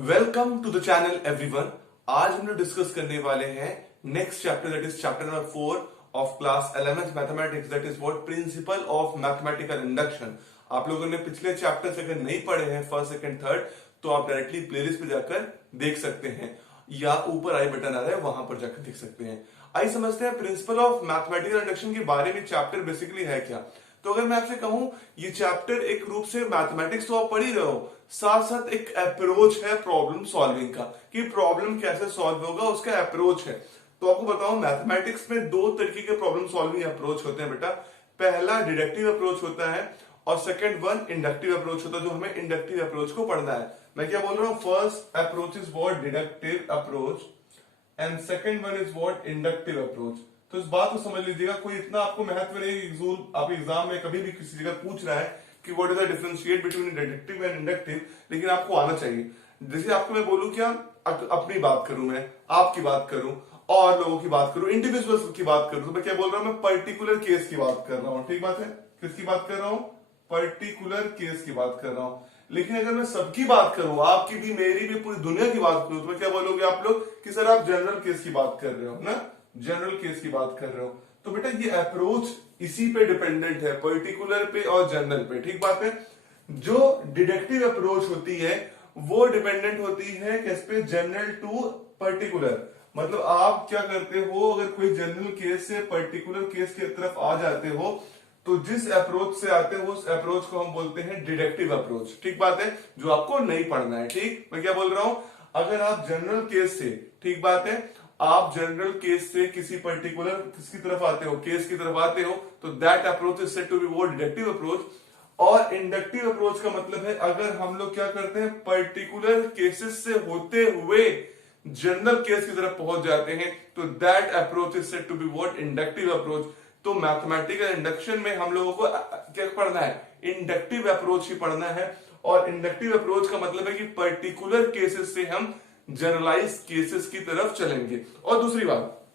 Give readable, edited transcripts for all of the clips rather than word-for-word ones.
Welcome to the channel everyone. आज हम लोग डिस्कस करने वाले हैं next chapter, that is chapter number 4 of class 11th mathematics, that is what principle of mathematical induction. आप लोगों ने पिछले चैप्टर्स अगर नहीं पढ़े हैं फर्स्ट सेकंड थर्ड, तो आप डायरेक्टली प्लेलिस्ट पे जाकर देख सकते हैं या ऊपर आई बटन आ रहा है वहां पर जाकर देख सकते हैं। आइए समझते हैं प्रिंसिपल ऑफ मैथमेटिकल इंडक्शन के बारे में चैप्टर बेसिकली है क्या। तो अगर मैं आपसे कहूं ये चैप्टर एक रूप से मैथमेटिक्स तो आप पढ़ ही रहे हो, साथ साथ एक अप्रोच है प्रॉब्लम सॉल्विंग का, कि प्रॉब्लम कैसे सॉल्व होगा उसका अप्रोच है। तो आपको बताऊं मैथमेटिक्स में दो तरीके के प्रॉब्लम सॉल्विंग अप्रोच होते हैं बेटा। पहला डिडक्टिव अप्रोच होता है और सेकंड वन इंडक्टिव अप्रोच होता है, जो हमें इंडक्टिव अप्रोच को पढ़ना है। मैं क्या बोल रहा हूं, first approach is what deductive approach and second one is what inductive approach. तो इस बात को समझ लीजिएगा, कोई इतना आपको महत्व नहीं, आप एग्जाम में कभी भी किसी जगह पूछ रहा है कि what is the differentiate between deductive and inductive, लेकिन आपको आना चाहिए। जैसे आपको मैं बोलूं क्या, अपनी बात करूं, मैं आपकी बात करूं और लोगों की बात करूं, इंडिविजुअल्स की बात करूं, तो मैं क्या बोल रहा हूं, मैं पर्टिकुलर केस की बात कर रहा हूं। ठीक बात है, किसकी बात कर रहा हूं, पर्टिकुलर केस की बात कर रहा हूं। लेकिन अगर मैं सबकी बात करूं, आपकी भी मेरी भी पूरी दुनिया की बात करूं, तो मैं क्या बोलोगे आप लोग कि सर आप जनरल केस की बात कर रहे हो ना, जनरल केस की बात कर रहे हो। तो बेटा ये अप्रोच इसी पे डिपेंडेंट है, पर्टिकुलर पे और जनरल पे। ठीक बात है। जो डिडक्टिव अप्रोच होती है वो डिपेंडेंट होती है किस पे, जनरल टू पर्टिकुलर। मतलब आप क्या करते हो, अगर कोई जनरल केस से पर्टिकुलर केस की तरफ आ जाते हो तो जिस अप्रोच से आते हो उस अप्रोच को हम बोलते हैं डिडक्टिव अप्रोच। ठीक बात है, जो आपको नहीं पढ़ना है। ठीक, मैं क्या बोल रहा हूं, अगर आप जनरल केस से, ठीक बात है, आप जनरल केस से किसी पर्टिकुलर किसकी तरफ आते हो, केस की तरफ आते हो, तो that approach is said to be वो डिडक्टिव अप्रोच। और इंडक्टिव अप्रोच का मतलब है अगर हम लोग क्या करते हैं, पर्टिकुलर केसेस से होते हुए जनरल केस की तरफ पहुंच जाते हैं, तो that approach is said to be what inductive approach. तो मैथमेटिकल इंडक्शन में हम लोगों को क्या पढ़ना है, इंडक्टिव अप्रोच ही पढ़ना है। और इंडक्टिव अप्रोच का मतलब है कि पर्टिकुलर केसेस से हम जनरलाइज केसेस की तरफ चलेंगे। और दूसरी बात,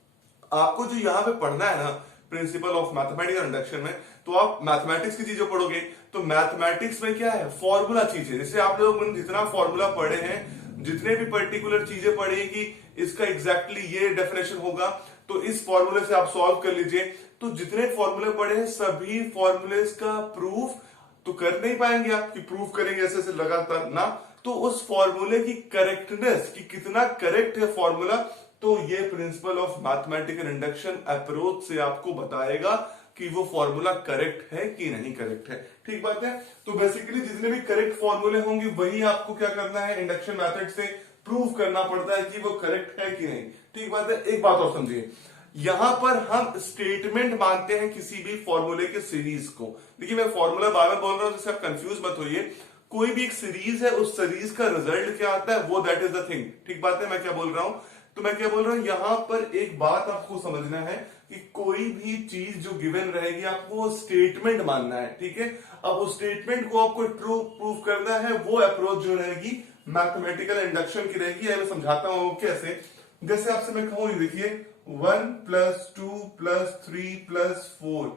आपको जो यहां पे पढ़ना है ना प्रिंसिपल ऑफ मैथमेटिकल इंडक्शन में, तो आप मैथमेटिक्स की चीजें पढ़ोगे तो मैथमेटिक्स में क्या है, फॉर्मूला चीजें। जैसे आप लोग जितना फॉर्मूला पढ़े हैं, जितने भी पर्टिकुलर चीजें पढ़ी है कि इसका एग्जैक्टली ये डेफिनेशन होगा, तो इस फॉर्मूले से आप सॉल्व कर लीजिए। तो जितने फॉर्मूले पढ़े हैं सभी फॉर्मूलेस का प्रूफ तो कर नहीं पाएंगे आप, कि प्रूफ करेंगे ऐसे ऐसे लगातार ना, तो उस फॉर्मूले की करेक्टनेस, कि कितना करेक्ट है फॉर्मूला, तो ये principal of mathematical induction approach से आपको बताएगा कि वो फॉर्मूला करेक्ट है कि नहीं करेक्ट है। ठीक बात है। तो बेसिकली जितने भी करेक्ट फॉर्मूले होंगे वही आपको क्या करना है, इंडक्शन मेथड से प्रूव करना पड़ता है कि वो करेक्ट है कि नहीं। ठीक बात है। एक बात और समझिए, यहां पर हम स्टेटमेंट मानते हैं किसी भी फॉर्मूले के सीरीज को। देखिए मैं फॉर्मूला बार बार बोल रहा हूं, जिससे आप कंफ्यूज मत होइए। कोई भी एक सीरीज है, उस सीरीज का रिजल्ट क्या आता है वो दैट इज द थिंग। ठीक बात है। मैं क्या बोल रहा हूं, तो मैं क्या बोल रहा हूं, यहां पर एक बात आपको समझना है कि कोई भी चीज जो गिवन रहेगी आपको स्टेटमेंट मानना है। ठीक है। अब उस स्टेटमेंट को आपको ट्रू प्रूव करना है, वो अप्रोच जो रहेगी मैथमेटिकल इंडक्शन की रहेगी। मैं समझाता हूं कैसे। जैसे आपसे मैं कहूं, देखिए 1 + 2 + 3 + 4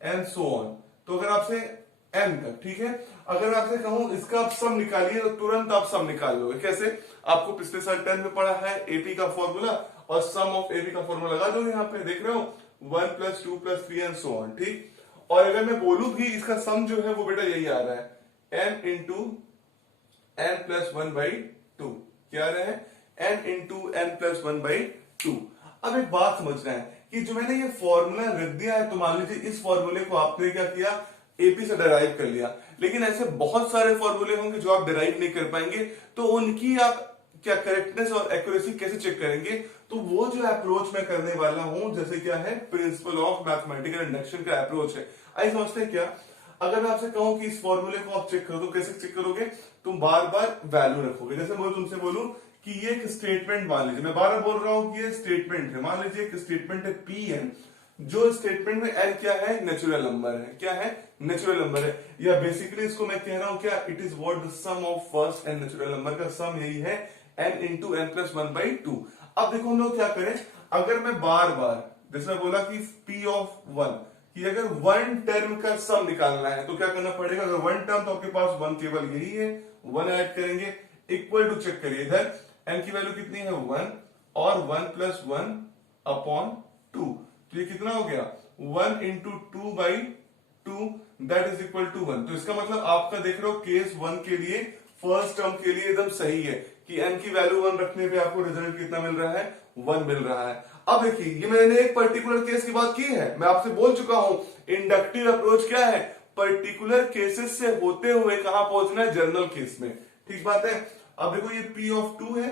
एंड सो ऑन। तो अगर आपसे एन तक, ठीक है, अगर आपसे कहूं इसका आप सम निकालिए, तो तुरंत आप सम निकाल लोगे। कैसे, आपको पिछले साल 10 में पढ़ा है एपी का फॉर्मूला, और सम ऑफ एपी का फॉर्मूला लगा दोगे। यहाँ पे देख रहे हो 1 + 2 + 3 एंड सो ऑन। ठीक। और अगर मैं बोलूं कि इसका सम जो है वो बेटा यही आ रहा है, n × n + 1/2। क्या आ रहा है, n × n + 1/2। अब एक बात समझना है कि जो मैंने ये फॉर्मूला रख दिया है, तो मान लीजिए इस फॉर्मूले को आपने क्या किया, एपी से डिराइव कर लिया। लेकिन ऐसे बहुत सारे फॉर्मूले होंगे जो आप डिराइव नहीं कर पाएंगे, तो उनकी आप क्या करेक्टनेस और एक्यूरेसी कैसे चेक करेंगे। तो वो जो अप्रोच मैं करने वाला हूं, जैसे क्या है, प्रिंसिपल ऑफ मैथमेटिकल इंडक्शन का अप्रोच है। आइए समझते हैं क्या। अगर मैं आपसे कहूं कि इस फॉर्मूले को आप चेक करो, तो कैसे चेक करोगे, तुम बार बार वैल्यू रखोगे। जैसे मैं तुमसे बोलूं कि ये एक स्टेटमेंट, मान लीजिए मैं बार बार बोल रहा हूं कि ये स्टेटमेंट है, मान लीजिए एक स्टेटमेंट है Pn, जो स्टेटमेंट में n क्या है, नेचुरल नंबर है। क्या है, नेचुरल नंबर है। या बेसिकली इसको मैं कह रहा हूं क्या, it is what the sum of first n natural number का सम यही है, n × n + 1/2। अब देखो हम लोग क्या करें, अगर मैं बार बार, जैसे मैं बोला कि P(1) कि अगर वन टर्म का सम निकालना है तो क्या करना पड़ेगा, अगर वन टर्म तो आपके पास वन केवल यही है, वन ऐड करेंगे, इक्वल टू, चेक करिए इधर n की वैल्यू कितनी है 1 और 1 प्लस 1 अपॉन 2, तो ये कितना हो गया 1 into 2/2 that is equal to 1। तो इसका मतलब आपका देख रहे हो केस 1 के लिए फर्स्ट टर्म के लिए एकदम सही है कि n की वैल्यू 1 रखने पे आपको रिजल्ट कितना मिल रहा है 1 मिल रहा है। अब देखिए ये मैंने एक पर्टिकुलर केस की बात की है, मैं आपसे बोल चुका हूं इंडक्टिव अप्रोच क्या है, पर्टिकुलर केसेस से होते हुए कहां पहुंचना है जनरल केस में, ठीक बात है। अब देखो ये P ऑफ 2 है,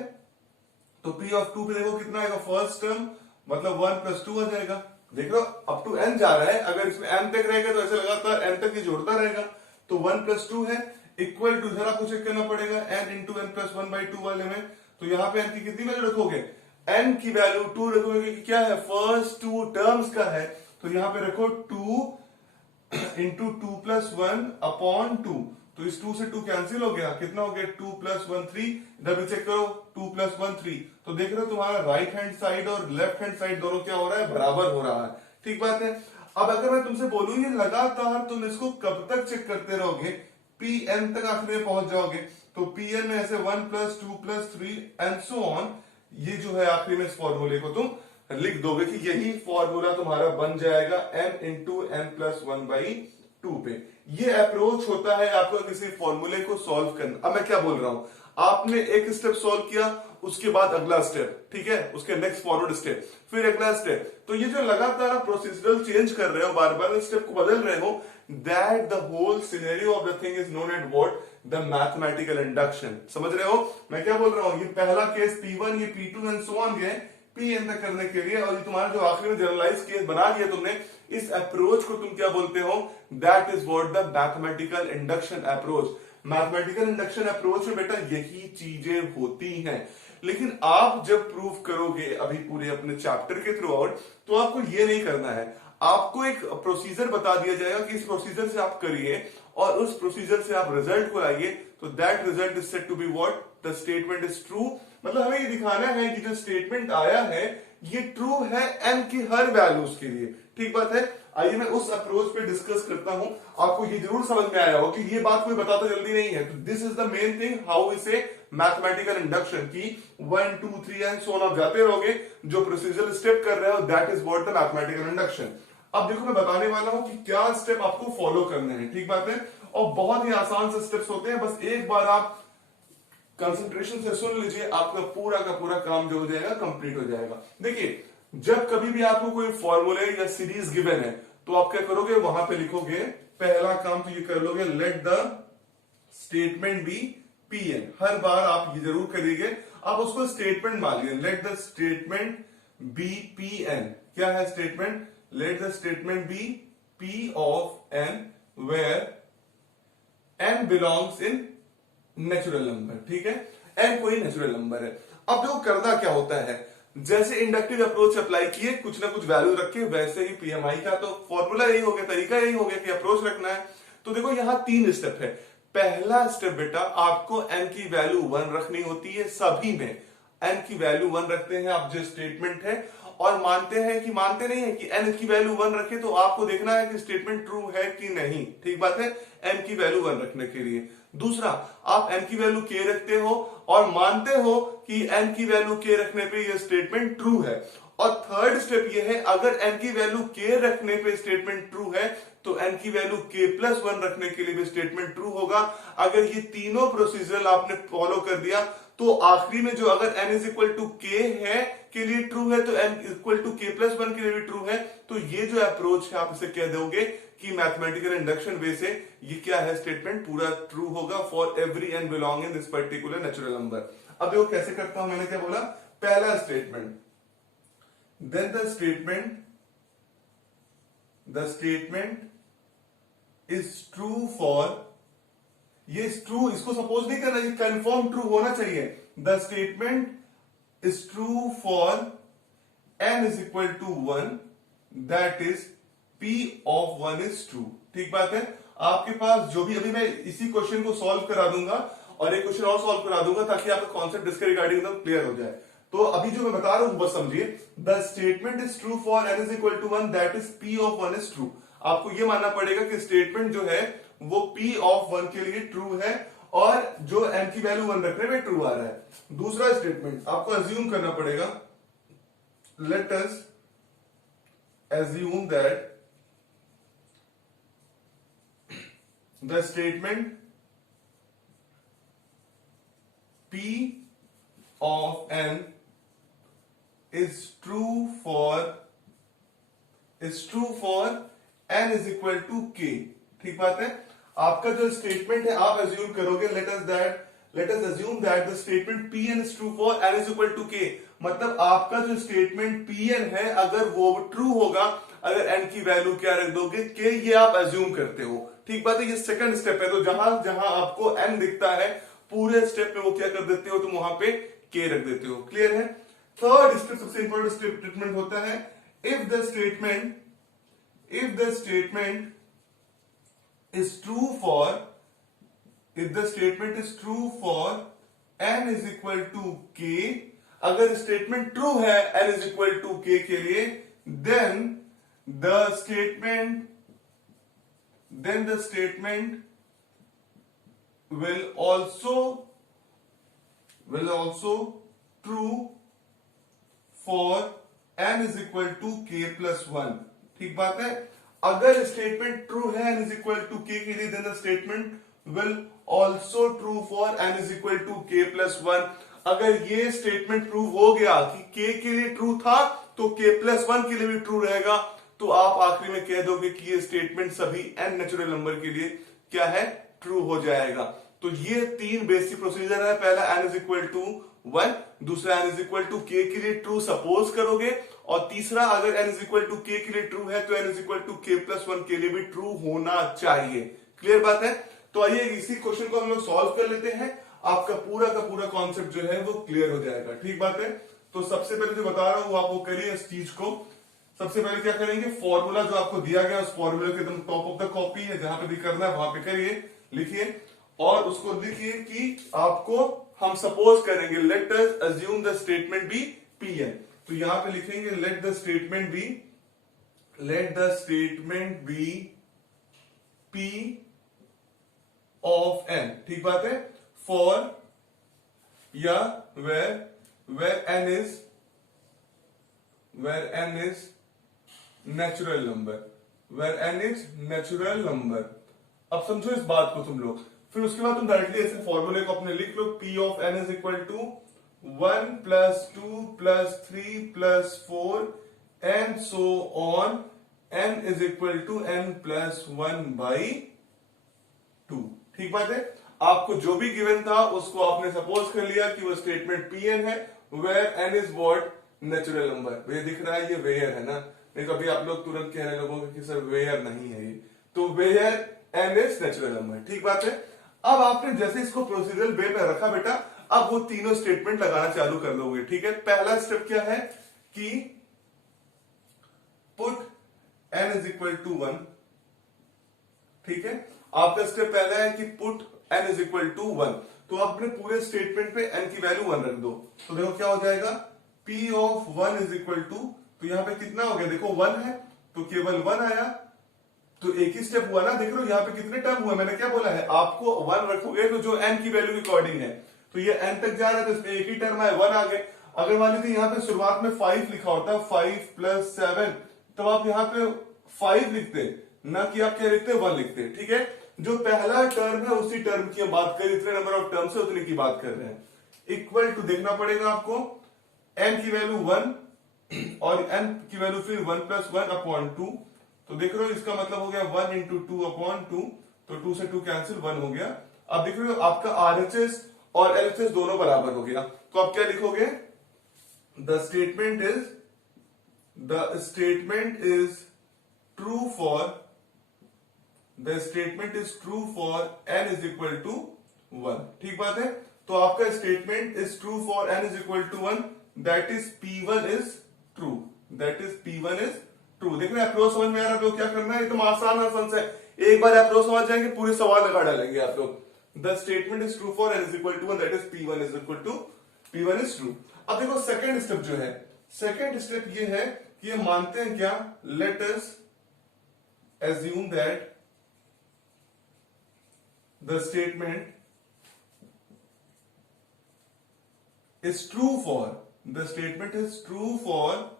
तो P ऑफ 2 पे देखो कितना आएगा फर्स्ट टर्म, मतलब 1 प्लस 2 आ जाएगा। देख लो अप टू n जा रहा है, अगर इसमें m तक रहेगा तो ऐसे लगातार n तक ही जोड़ता रहेगा, तो 1 प्लस 2 है इक्वल टू, जरा आपको चेक करना पड़ेगा n इंटू एन प्लस 1/2 वाले में, तो यहां पे n की कितनी वैल्यू रखोगे, n की वैल्यू 2 रखोगे क्योंकि क्या है फर्स्ट 2 टर्म्स का है, तो यहां पे रखो 2 इंटू 2 प्लस 1 अपॉन 2, तो इस 2 से 2 कैंसिल हो गया, कितना हो गया 2 प्लस 1 3, इधर भी चेक करो 2 प्लस 1 3, तो देख रहे हो तुम्हारा राइट हैंड साइड और लेफ्ट हैंड साइड दोनों क्या हो रहा है बराबर हो रहा है, ठीक बात है। अब अगर मैं तुमसे बोलूं ये लगातार तुम इसको कब तक चेक करते रहोगे, Pn तक आखिर में पहुंच जाओगे, तो Pn में ऐसे 1 plus 2 plus 3 and so on, ये जो है आखिरी में इस फॉर्मूले को तुम लिख दोगे कि यही फॉर्मूला तुम्हारा बन जाएगा m इंटू एन प्लस 1/2 पे। ये अप्रोच होता है आपको किसी फॉर्मूले को सॉल्व करना। अब मैं क्या बोल रहा हूं, आपने एक स्टेप सॉल्व किया, उसके बाद अगला स्टेप, ठीक है, उसके नेक्स्ट फॉरवर्ड स्टेप, फिर अगला स्टेप, तो ये जो लगातार आप प्रोसीजरल चेंज कर रहे हो, बार बार स्टेप को बदल रहे हो, that the whole scenario of the thing is known at what, the mathematical induction. समझ रहे हो मैं क्या बोल रहा हूं, ये पहला केस P1, ये P2 एंड सो ऑन गए Pn तक करने के लिए, और ये तुम्हारा जो आखिरी में जनरलाइज केस बना लिया तुमने, इस अप्रोच को तुम क्या बोलते हो, that is what the mathematical induction approach. Mathematical induction approach में बेटा यही चीजें होती हैं, लेकिन आप जब प्रूव करोगे अभी पूरे अपने चैप्टर के थ्रू आउट, तो आपको ये नहीं करना है, आपको एक प्रोसीजर बता दिया जाएगा कि इस प्रोसीजर से आप करिए और उस प्रोसीजर से आप रिजल्ट को लाइए, तो that result is said to be what, the statement is true. मतलब हमें ये दिखाना है कि जो स्टेटमेंट आया है ये ट्रू है n की हर वैल्यूज के लिए, ठीक बात है। आइए मैं उस अप्रोच पे डिस्कस करता हूं, आपको ये जरूर समझ में आया हो कि ये बात कोई बताता जल्दी नहीं है, तो this is the main thing how we say mathematical induction की 1 2 3 एंड सो ऑन आप जाते रहोगे, जो प्रोसीजर स्टेप कर रहे हो that is what the mathematical induction. अब देखो मैं बताने वाला हूं कि क्या स्टेप आपको फॉलो करने हैं, ठीक बात है, और बहुत ही आसान से स्टेप्स होते हैं, बस एक बार आप कंसंट्रेशन से सुन लीजिए, आपका पूरा का पूरा काम जो हो जाएगा कंप्लीट हो जाएगा। देखिए जब कभी भी आपको कोई फॉर्मूले या सीरीज गिवन है, तो आप क्या करोगे, वहां पे लिखोगे, पहला काम तो ये कर लोगे, let the statement be Pn, हर बार आप ये जरूर करिएगे, आप उसको स्टेटमेंट मान लीजिए, let the statement be Pn, क्या है statement, let the statement be P of n where n belongs in natural number, ठीक है, n कोई नेचुरल नंबर है। अब देखो करना क्या होता है, जैसे इंडक्टिव अप्रोच अप्लाई किए, कुछ ना कुछ वैल्यू रखे, वैसे ही पीएमआई का तो फॉर्मूला यही हो गया, तरीका यही हो गया कि अप्रोच रखना है। तो देखो यहां 3 स्टेप है। पहला स्टेप बेटा आपको n की वैल्यू 1 रखनी होती है, सभी में n की वैल्यू 1 रखते हैं आप, जो स्टेटमेंट है, और मानते हैं कि मानते नहीं है कि n की वैल्यू 1 रखे, तो आपको देखना है कि स्टेटमेंट ट्रू है कि नहीं, ठीक बात है, n की वैल्यू 1 रखने के लिए। दूसरा, आप n की वैल्यू k रखते हो और मानते हो कि n की वैल्यू k रखने पे ये स्टेटमेंट ट्रू है। और थर्ड स्टेप ये है, अगर n की वैल्यू k रखने पे स्टेटमेंट ट्रू है, तो n की वैल्यू k प्लस 1 रखने के लिए भी स्टेटमेंट ट्रू होगा। अगर ये तीनों प्रोसीजर आपने फॉलो कर दिया, तो आखिरी में जो अगर n is equal to k है के लिए ट्रू है, तो n equal to k plus 1 के लिए भी ट्रू है। तो ये जो अप्रोच है आप इसे कह दोगे कि मैथमेटिकल इंडक्शन वे से ये क्या है, स्टेटमेंट पूरा ट्रू होगा for every n belong in this particular natural number. अब देखो कैसे करता हूं, मैंने क्या बोला, पहला statement, then the statement is true for, ये ट्रू, इसको सपोज नहीं करना, ये कंफर्म ट्रू होना चाहिए। The statement is true for n is equal to 1, that is P of 1 is true, ठीक बात है। आपके पास जो भी, अभी मैं इसी क्वेश्चन को सॉल्व करा दूंगा और एक क्वेश्चन और सॉल्व करा दूंगा ताकि आपका कॉन्सेप्ट इसके रिगार्डिंग एकदम क्लियर हो जाए। तो अभी जो मैं बता रहा हूं बस समझिए, the statement is true for n is equal to 1, that is P of 1 is true. आपको यह मानना पड़ेगा कि स्टेटमेंट जो है वो P ऑफ 1 के लिए ट्रू है, और जो n की वैल्यू 1 रख रहे हैं ट्रू आ रहा है। दूसरा स्टेटमेंट आपको अज्यूम करना पड़ेगा, let us assume that the statement P of n is true for n is equal to k। ठीक बात है। आपका जो स्टेटमेंट है आप अज्यूम करोगे, let us assume that the statement Pn is true for n is equal to k। मतलब आपका जो स्टेटमेंट Pn है अगर वो ट्रू होगा, अगर n की वैल्यू क्या रख दोगे k, ये आप अज्यूम करते हो। ठीक बात है, ये सेकंड स्टेप है। तो जहां जहां आपको n दिखता है पूरे स्टेप में वो क्या कर देते हो, तुम वहां पे k रख देते हो। क्लियर है। थर्ड स्टेप सबसे इंपॉर्टेंट स्टेटमेंट होता है, if the statement is true for n is equal to k, अगर स्टेटमेंट ट्रू है n is equal to k के लिए, then the statement will also true for n is equal to k plus 1। ठीक बात है। अगर statement true है n is equal to k के लिए, then the statement will also true for n is equal to k plus 1। अगर ये statement prove हो गया कि k के लिए ट्रू था तो k plus 1 के लिए भी ट्रू रहेगा, तो आप आखिरी में कह दोगे कि ये स्टेटमेंट सभी n नेचुरल नंबर के लिए क्या है, ट्रू हो जाएगा। तो ये तीन बेसिक प्रोसीजर है। पहला n is equal to 1, दूसरा n is equal to k के लिए ट्रू सपोज करोगे, और तीसरा अगर n is equal to k के लिए ट्रू है तो n is equal to k plus 1 के लिए भी ट्रू होना चाहिए। क्लियर बात है। तो आइए इसी क्वेश्चन को हम लोग सॉल्व कर लेते हैं, आपका पूरा का पूरा कॉन्सेप्ट जो है वो क्लियर हो जाएगा। ठीक बात है। तो सबसे पहले जो बता रहा हूं आप वो करिए इस चीज को। सबसे पहले क्या करेंगे, फॉर्मूला जो आपको दिया गया उस फॉर्मूले के एकदम टॉप ऑफ द कॉपी है, जहां पे भी करना है वहां पे करिए, लिखिए और उसको लिखिए कि आपको हम सपोज करेंगे, let us assume the statement be Pn। तो यहां पे लिखेंगे let the statement be P of n। ठीक बात है। फॉर या where n is natural number. अब समझो इस बात को तुम लोग, फिर उसके बाद तुम डायरेक्टली ऐसे फॉर्मूले को अपने लिख लो, P of n is equal to 1 plus 2 plus 3 plus 4 and so on, n is equal to n plus 1 by 2। ठीक बात है। आपको जो भी गिवन था उसको आपने सपोज कर लिया कि वो स्टेटमेंट Pn है, where n is what, natural number. ये दिख रहा है, ये वेयर है ना, नहीं तो अभी आप लोग तुरंत कह रहे लोगों कि सर वेयर नहीं है ये, तो where n is natural number. ठीक बात है। अब आपने जैसे इसको प्रोसीजरल वे में रखा बेटा, अब वो तीनों स्टेटमेंट लगाना चालू कर दोगे। ठीक है। पहला स्टेप क्या है कि put n is equal to 1। ठीक है। आपका स्टेप पहला है कि put n is equal to 1। तो आप अपने पूरे स्टेटमेंट पे n की वैल्यू 1 रख दो, तो देखो क्या हो जाएगा, P of 1 is equal to, तो यहां पे कितना हो गया, देखो 1 है तो केवल 1 आया, तो एक ही स्टेप हुआ ना। देख लो यहाँ पे कितने टर्म हुए, मैंने क्या बोला है आपको, 1 रखोगे तो जो n की वैल्यू के अकॉर्डिंग है, तो ये n तक जा रहा है तो इसमें एक ही टर्म है, 1 आ गए। अगर मान लीजिए यहाँ पे शुरुआत में 5 लिखा होता, 5 प्लस 7, तो आप यहाँ पे 5 लिखते, ना कि आप क्या लिखते 1 लिखते। ठीक है। जो पहला टर्म है उसी टर्म की हम बात करें, इतने नंबर ऑफ टर्म्स है उतने की बात कर रहे हैं। इक्वल टू देखना पड़ेगा आपको, n की वैल्यू 1 और n की वैल्यू फिर 1 प्लस 1 अपॉन 2, तो देख रहे हो इसका मतलब हो गया 1 इंटू 2 अपॉन 2, तो 2 से 2 कैंसिल, 1 हो गया। अब देख रहे हो आपका RHS और LHS दोनों बराबर हो गया, तो आप क्या लिखोगे, the statement is true for n is equal to 1। ठीक बात है। तो आपका statement is true for n is equal to 1, that is P1 is true, देख रहे हैं। अप्रोच समझ में आ रहा है, तो क्या करना है, एकदम आसान से एक बार अप्रोच समझ जाएंगे, पूरे सवाल लगा डालेंगे आप लोग। The statement is true for n is equal to 1, that is P1 is true. अब देखो सेकंड स्टेप जो है, सेकंड स्टेप ये है कि ये मानते हैं क्या, let us assume that the statement is true for, the statement is true for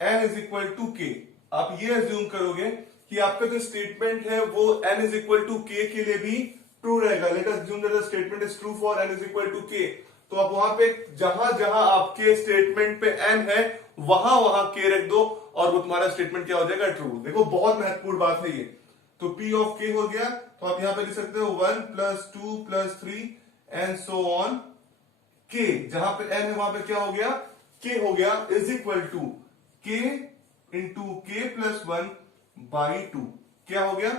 n is equal to k। आप ये अज्यूम करोगे कि आपका जो स्टेटमेंट है वो n is equal to k के लिए भी ट्रू रहेगा। Late us assume that the statement is true for n is equal to k। तो आप वहां पे जहां जहां आपके स्टेटमेंट पे n है वहां वहां k रख दो और वो तुम्हारा स्टेटमेंट क्या हो जाएगा, ट्रू। देखो बहुत महत्वपूर्ण बात है ये। तो p ऑफ k हो गया, तो आप यहां पे लिख सकते हो 1 + 2 + 3 एंड सो ऑन k। जहां पे n है वहां पे क्या हो गया, k हो गया is equal to k into k plus 1 by 2। क्या हो गया,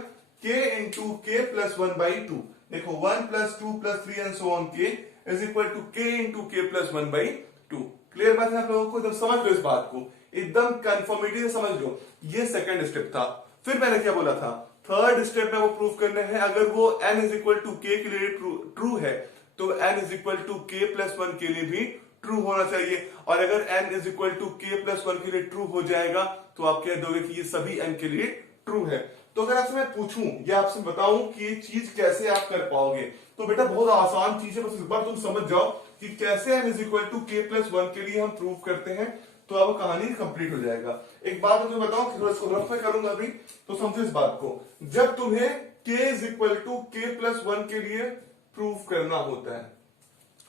k into k plus 1 by 2। देखो 1 + 2 + 3 and so on k is equal to k into k plus 1 by 2। Clear बात है आप लोगों को? जब समझ लो इस बात को, एकदम कंफर्मिटी से समझ लो। ये सेकंड स्टेप था। फिर मैंने क्या बोला था, थर्ड स्टेप में वो प्रूफ करने हैं। अगर वो n is equal to k के लिए ट्रू है तो n is equal to k plus 1 के लिए भी ट्रू होना चाहिए। और अगर n is equal to k plus 1 के लिए ट्रू हो जाएगा तो आप कह दोगे कि ये सभी n के लिए ट्रू है। तो अगर आपसे मैं पूछूं या आपसे बताऊं कि ये चीज कैसे आप कर पाओगे, तो बेटा बहुत आसान चीज है, बस इस बार तुम समझ जाओ कि कैसे n is equal to k plus 1 के लिए हम प्रूव करते हैं, तो अब कहानी कंप्लीट हो जाएगा। एक बात मैं तुम्हें बताऊं, थोड़ा इसको रफ में करूंगा अभी, तो समझो इस बात को। जब तुम्हें k is equal to k plus 1 के लिए प्रूव करना होता है,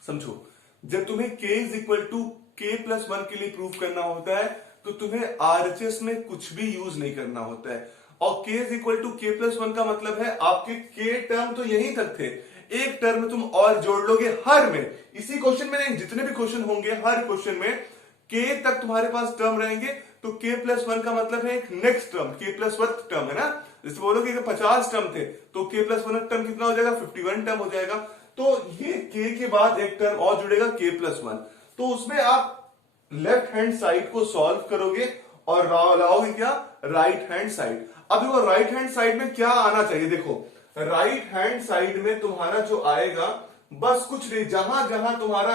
समझो, जब तुम्हें k is equal to k plus 1 के लिए प्रूव करना होता है तो तुम्हें आरएचएस में कुछ भी यूज नहीं करना होता है। और k is equal to k plus 1 का मतलब है आपके k टर्म तो यहीं तक थे, एक टर्म तुम और जोड़ लोगे हर में। इसी क्वेश्चन में नहीं, जितने भी क्वेश्चन होंगे हर क्वेश्चन में k तक तुम्हारे पास टर्म रहेंगे। तो k प्लस 1 का मतलब है एक next term, k plus 1 term है ना। जैसे बोलोगे कि 50 टर्म थे तो k प्लस 1 टर्म कितना हो जाएगा, 51 टर्म हो जाएगा। तो ये k के बाद एक टर्म और जुड़ेगा k प्लस 1। तो उसमें आप लेफ्ट हैंड साइड को सॉल्व करोगे और लाओगे क्या, राइट हैंड साइड। अब देखो राइट हैंड साइड में क्या आना चाहिए, देखो राइट हैंड साइड में तुम्हारा जो आएगा बस कुछ नहीं, जहां जहां तुम्हारा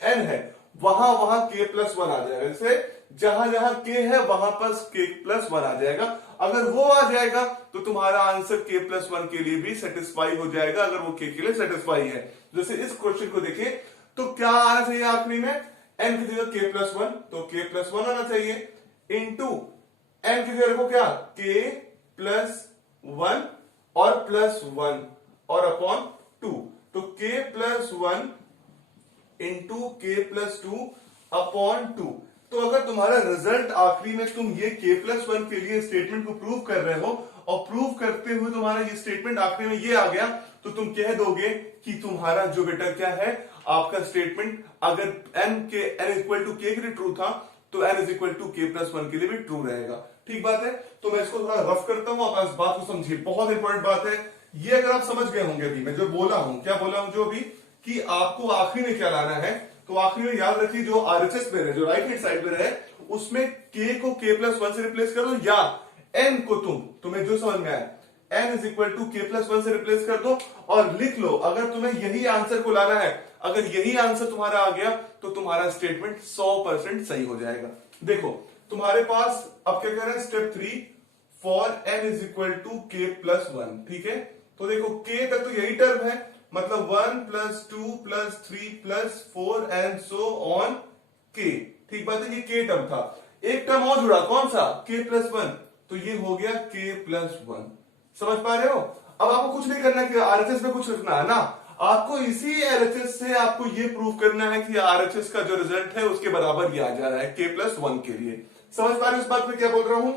n है वहां वहां k प्लस 1 आ जाएगा। जैसे जहां जहां k है वहां पर k प्लस 1 आ जाएगा। अगर वो आ जाएगा तो तुम्हारा आंसर k प्लस 1 के लिए भी सेटिस्फाई हो जाएगा, अगर वो k के लिए सेटिस्फाई है। जैसे इस क्वेश्चन को देखें तो क्या आना चाहिए आखिरी में, n की जगह k प्लस 1, तो k प्लस 1 आना चाहिए, इंटू n की जगह रखो क्या, k प्लस 1 और प्लस 1 और अपॉन 2। तो k plus 1 into k plus 2 upon 2। तो अगर तुम्हारा रिजल्ट आखिरी में तुम ये k प्लस 1 के लिए स्टेटमेंट को प्रूव कर रहे हो और प्रूव करते हुए तुम्हारा ये स्टेटमेंट आखिरी में ये आ गया, तो तुम कह दोगे कि तुम्हारा जो बेटा क्या है, आपका स्टेटमेंट अगर n इक्वल टू k के लिए ट्रू था तो n is equal to k plus 1 के लिए भी ट्रू रहेगा। ठीक बात है। तो मैं इसको थोड़ा रफ करता हूं, आप इस बात को समझिए, बहुत इंपॉर्टेंट बात है ये। अगर आप समझ गए होंगे अभी मैं जो बोला हूं, क्या बोला हूं जो अभी, कि आपको आखिरी में क्या लाना है, तो आखिरी में याद रखिए जो आरएचएस में रहे, जो राइट हैंड साइड में रहे, उसमें k को k प्लस 1 से रिप्लेस कर दो, या n को तुम्हें जो समझ में आए n is equal to k plus 1 से रिप्लेस कर दो और लिख लो। अगर तुम्हें यही आंसर को लाना है, अगर यही आंसर तुम्हारा आ गया तो तुम्हारा स्टेटमेंट 100% सही हो जाएगा। देखो तुम्हारे पास अब क्या कह रहे हैं, step 3 for n is equal to k plus 1। ठीक है, तो देखो k तक तो यही टर्म है, मतलब 1 plus 2 plus 3 plus 4 and so on k। ठीक बात है, ये k टर्म था। एक टर्म और जुड़ा, कौन सा, k प्लस 1, तो ये हो गया k प्लस 1। समझ पा रहे हो? अब आपको कुछ नहीं करना है, आरएचएस में कुछ लिखना है ना, आपको इसी एलएचएस से आपको ये प्रूव करना है कि आरएचएस का जो रिजल्ट है उसके बराबर ये आ जा रहा है k प्लस 1 के लिए। समझ पा रहे हो इस बात में क्या बोल रहा हूं?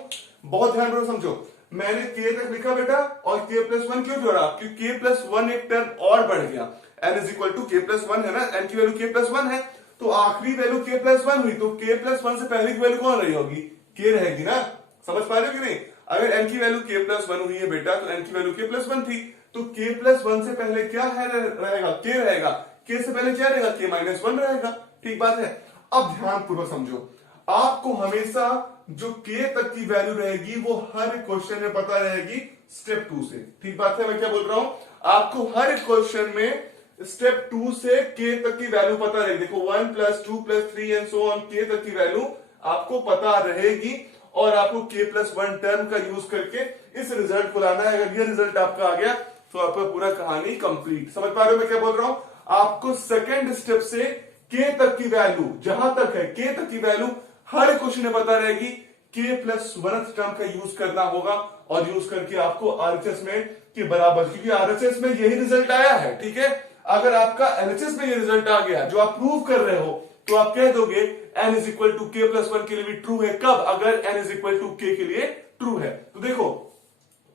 बहुत ध्यान रखो, समझो। मैंने k तक लिखा बेटा और k प्लस 1 क्यों जोड़ा, क्योंकि k प्लस 1 एक टर्म और बढ़ गया। n is equal to k plus 1 है ना, n की वैल्यू k प्लस 1 है, तो आखिरी वैल्यू k प्लस 1 हुई, तो k प्लस 1 से पहले की वैल्यू कौन रही होगी, k रहेगी ना। समझ पा रहे हो कि नहीं? अगर n की वैल्यू k प्लस 1 हुई है बेटा तो n की वैल्यू k प्लस 1 थी, तो k प्लस 1 से पहले क्या है रहेगा, k रहेगा, k से पहले क्या रहेगा, k माइनस 1 रहेगा। ठीक बात है। अब ध्यान पूर्वक समझो, आपको हमेशा जो k तक की वैल्यू रहेगी वो हर क्वेश्चन में पता रहेगी स्टेप 2 से। ठीक बात है, मैं क्या बोल रहा हूं, आपको हर क्वेश्चन में स्टेप 2 से k तक की वैल्यू पता रहेगी। देखो 1 plus 2 plus 3 and so on k तक की वैल्यू आपको पता रहेगी और आपको k प्लस 1 टर्म का यूज करके इस रिजल्ट को लाना है। अगर ये रिजल्ट आपका आ गया तो आपका पूरा कहानी कंप्लीट। समझ पा रहे हो मैं क्या बोल रहा हूं? आपको सेकेंड स्टेप से के तक की वैल्यू जहां तक है, के तक की वैल्यू हर क्वेश्चन में पता रहेगी, के प्लस वन टर्म का यूज करना होगा और यूज करके आपको आरएचएस में के बराबर, क्योंकि आरएचएस में यही रिजल्ट आया है, ठीक है। अगर आपका एलएचएस में ये रिजल्ट आ गया जो आप प्रूव कर रहे हो, तो आप कह दोगे n इज इक्वल टू के प्लस वन के लिए भी ट्रू है। कब? अगर n इज इक्वल टू के लिए ट्रू है। तो देखो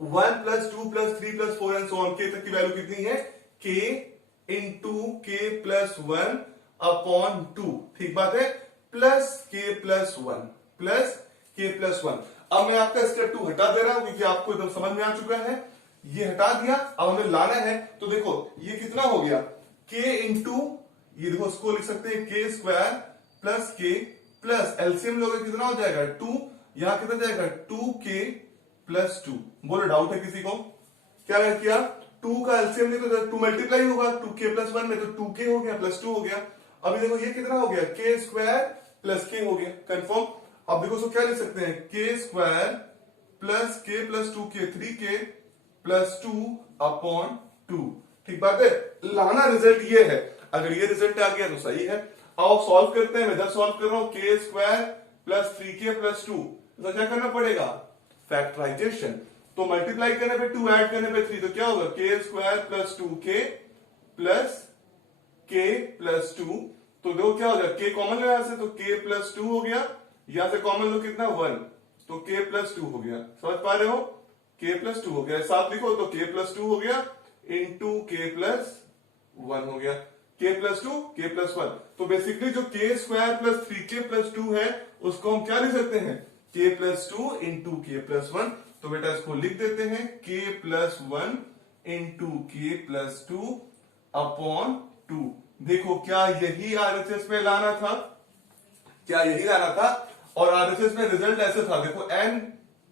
1 plus 2 plus 3 plus 4 and so on, के तक की वैल्यू कितनी है? के इंटू के प्लस वन अपॉन टू, ठीक बात है, प्लस के प्लस वन, प्लस के प्लस वन। अब मैं आपका स्टेप 2 हटा दे रहा हूं क्योंकि आपको एकदम समझ में आ चुका है, ये हटा दिया। अब हमें लाना है, तो देखो ये कितना हो गया, के इंटू, ये देखो इसको लिख सकते हैं के स्क्वायर प्लस के प्लस एलसीएम लोगे कितना हो जाएगा 2, यहां कितना जाएगा 2k प्लस 2। बोलो डाउट है किसी को? क्या किया, 2 का एलसीएम नहीं तो 2 मल्टीप्लाई होगा 2k प्लस 1 में, तो 2k हो गया प्लस 2 हो गया। अभी देखो ये कितना हो गया, के स्क्वायर प्लस के हो गया, कंफर्म। अब देखो सो क्या लिख सकते हैं, के स्क्वायर प्लस के plus 2k 3k plus 2 upon 2, ठीक बात है। लाना रिजल्ट ये है, अगर ये रिजल्ट आ गया तो सही है। आओ सॉल्व करते हैं, मैं इधर सॉल्व कर रहा हूं, के स्क्वायर प्लस 3k प्लस 2, तो क्या करना पड़ेगा, फैक्टराइजेशन। तो मल्टीप्लाई करने पे 2, ऐड करने पे 3, तो क्या होगा, के square plus 2k plus k plus 2। तो देखो क्या हो जाएगा, k कॉमन लो यहां से, तो k प्लस 2 हो गया, यहां से कॉमन लो कितना 1, तो k प्लस 2 हो गया। समझ पा रहे हो, k प्लस 2 हो गया, साथ लिखो तो k प्लस 2 हो गया इंटू k प्लस 1 हो गया, k प्लस 2 k प्लस 1। तो बेसिकली जो k square plus 3k plus 2 है उसको हम क्या लिख सकते हैं, k plus 2 into k plus 1। तो बेटा इसको लिख देते हैं k plus 1 into k plus 2 upon 2। देखो क्या यही आरएचएस में लाना था, क्या यही लाना था, और आरएचएस में रिजल्ट ऐसे था, देखो n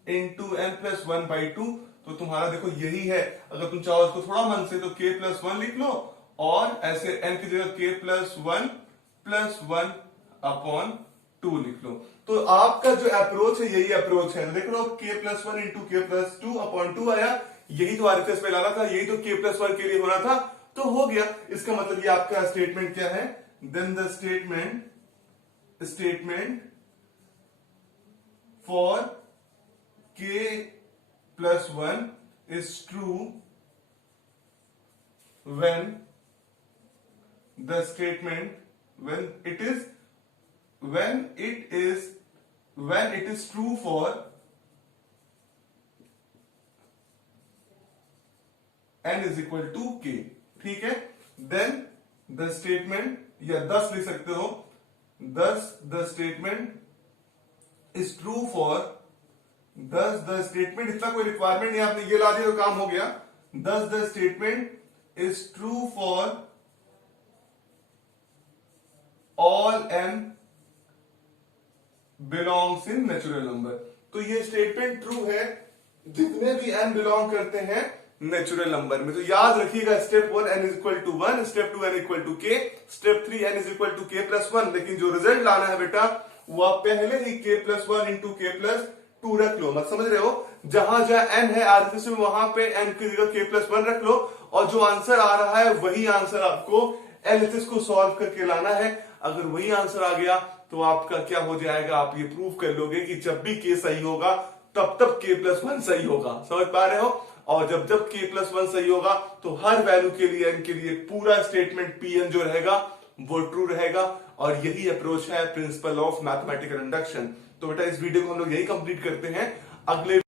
into n plus 1 by 2, तो तुम्हारा देखो यही है। अगर तुम चाहो इसको थोड़ा मन से तो k प्लस 1 लिख लो, और ऐसे n की जगह k प्लस 1 अपॉन 2 लिख लो। तो आपका जो अप्रोच है यही अप्रोच है, देख लो k प्लस 1 इंटू के प्लस 2 अपॉन 2 आया, यही तो आरएचएस में लाना था, यही तो k प्लस 1 के लिए होना था, तो हो गया। इसका मतलब ये आपका स्टेटमेंट क्या है, then the statement for k plus 1 is true when the statement when it is true for n is equal to k, ठीक है। then the statement, या 10 लिख सकते हो, thus the statement is true for, thus the statement, इतना कोई requirement नहीं, आपने ये ला दिया तो काम हो गया। thus the statement is true for all n belongs in natural number। तो ये स्टेटमेंट ट्रू है जितने भी n बिलोंग करते हैं नेचुरल नंबर में। तो याद रखिएगा, step 1 n is equal to 1, step 2 n equal to k, step 3 n is equal to k plus 1। लेकिन जो रिजल्ट लाना है बेटा, वो आप पहले ही k plus 1 into k plus 2 रख लो। मत समझ रहे हो, जहां जहां n है आरएचएस में वहां पे n की जगह k प्लस 1 रख लो, और जो आंसर आ रहा है वही आंसर आपको एलएचएस को सॉल्व करके लाना है। अगर वही आंसर आ गया तो आपका क्या हो जाएगा, आप ये प्रूव कर लोगे कि जब भी k सही होगा तब तब k प्लस 1 सही होगा। समझ पा रहे हो, और जब जब k प्लस 1 सही होगा तो हर वैल्यू के लिए n के लिए पूरा स्टेटमेंट pn जो रहेगा वो ट्रू रहेगा। और यही अप्रोच है प्रिंसिपल ऑफ मैथमेटिकल इंडक्शन। तो बेटा इस वीडियो को हम लोग यही कंप्लीट करते हैं। अगले